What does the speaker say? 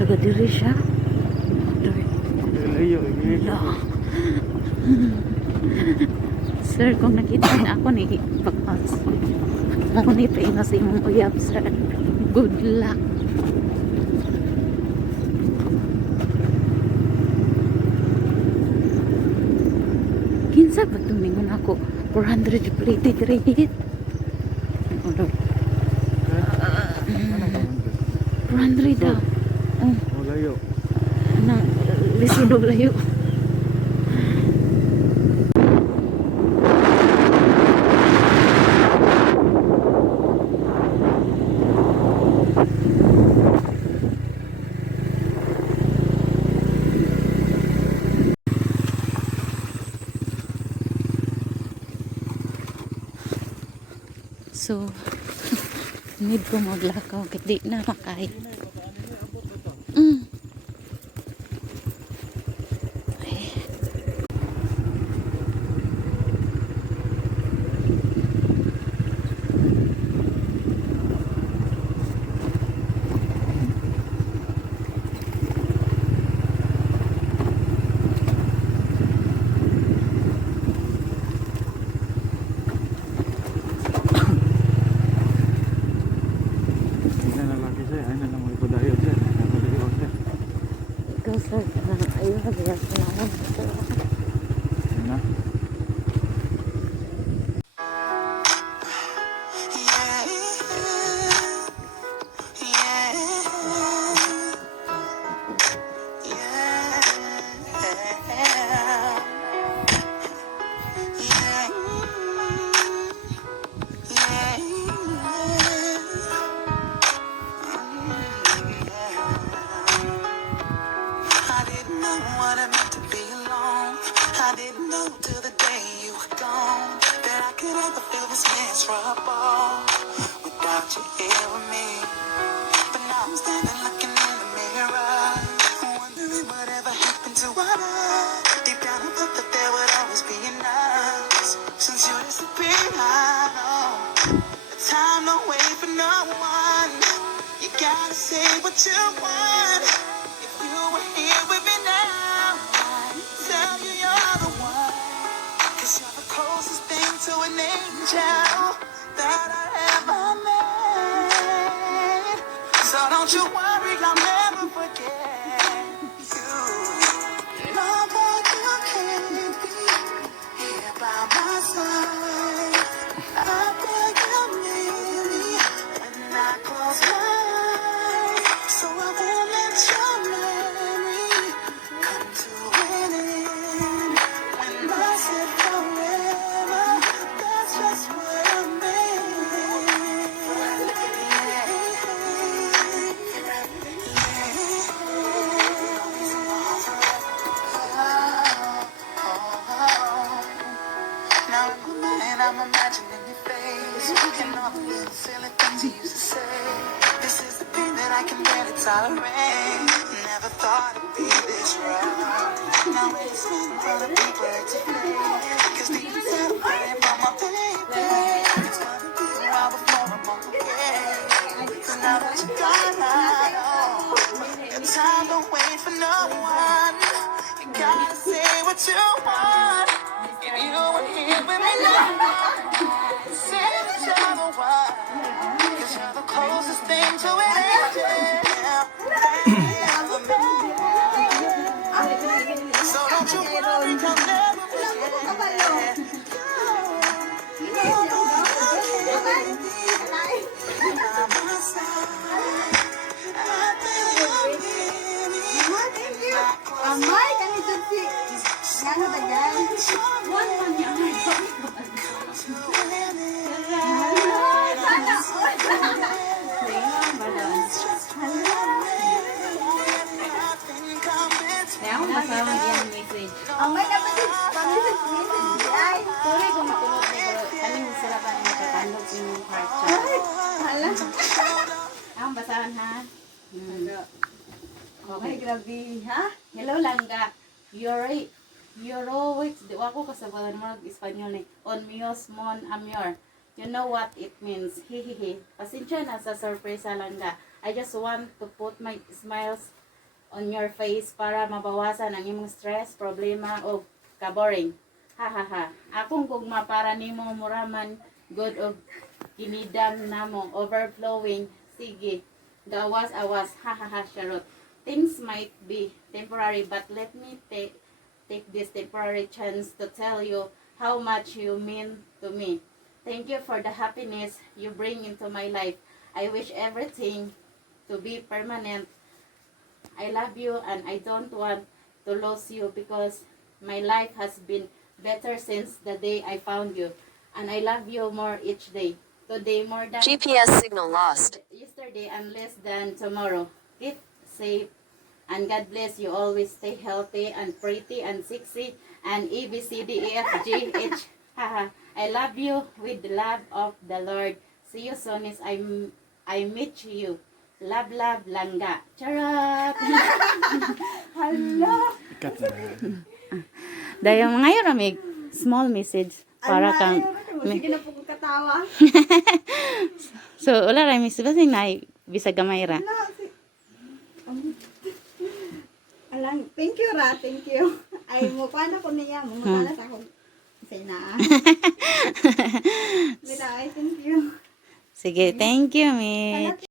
Taga diri siya. Layo, Sir, kung nakita na ako ni pagpas, ako ni painga sa imong uyab, sir. Good luck. Kinsa ba tumingon ako? 483. Ano? 400 daw. Oh, layo. nang lisidog layo. So, need ko maglakaw kaya di na makay. Ay. Ikaw, sir, ayun na biya sa naman. I didn't know till the day you were gone that I could ever feel this miserable without you here with me. But now I'm standing looking in the mirror, wondering whatever happened to our love. Deep down I thought that there would always be an us. Since you disappeared, I know the time don't wait for no one. You gotta say what you want. If you were here with me now, I'd tell you you're the one. 'Cause you're the closest thing to an angel that I ever met. So don't you worry, I'll never forget you. Love, but you can't be here by my side. I beg you near me when I close my eyes. So I won't let your memory come to an end. When I said forever, that's just what I meant. Now in my mind I'm imagining your face and all the little silly things you used to say. This is the pain that I can barely tolerate. Never thought it'd be this rough. Now it's in front of people it's a fake. 'Cause deep inside I'm praying for my baby. It's gonna be a while before I'm on the way. So now that you got I know your time don't wait for no one. You gotta say what you want. If you were here with me now, say that you're the one. 'Cause you're the closest thing to an angel that I ever met. So don't you worry, I'll never forget. By my side, I think you'll hear me. Amay, kami dyan si... Gano ba yan? Amay, dapat din. Kami sa message ay. Sorry kung matulog mo, pero aling sila pa rin nakatandog yung heart chat. Ay, hala. Ang basahan ha? Ay, grabe, ha? Hello Langga. You're always, di ako kasabalan mo ng Espanyol ni On Mios Mon Amior. You know what it means. Hihihi. Pasensya na sa sorpresa lang ga. I just want to put my smiles on your face para mabawasan ang imong stress, problema o kaboring. Ha ha ha. Akong gugma para nimo muraman good og kinidam namo overflowing. Sige. Gawas awas. Ha ha ha charot. Things might be temporary but let me take this temporary chance to tell you how much you mean to me. Thank you for the happiness you bring into my life. I wish everything to be permanent. I love you and I don't want to lose you because my life has been better since the day I found you. And I love you more each day. Today more than GPS signal lost. yesterday and less than tomorrow. Keep safe and God bless you. Always stay healthy and pretty and sexy and E B C D E F G H. Haha. I love you with the love of the Lord. See you soon as I meet you. Love, love, langga. Charot! Hala. Dahil ngayon may small message para kang... Sige na po kong katawa. So, wala rin message. Basta na bisa gamay ra. Hala. Alang, thank you ra, thank you. Ay, mukha na ko niya. Mukha na sa ako. Say na. Mira, ay, thank you. Sige, thank you, Mitch.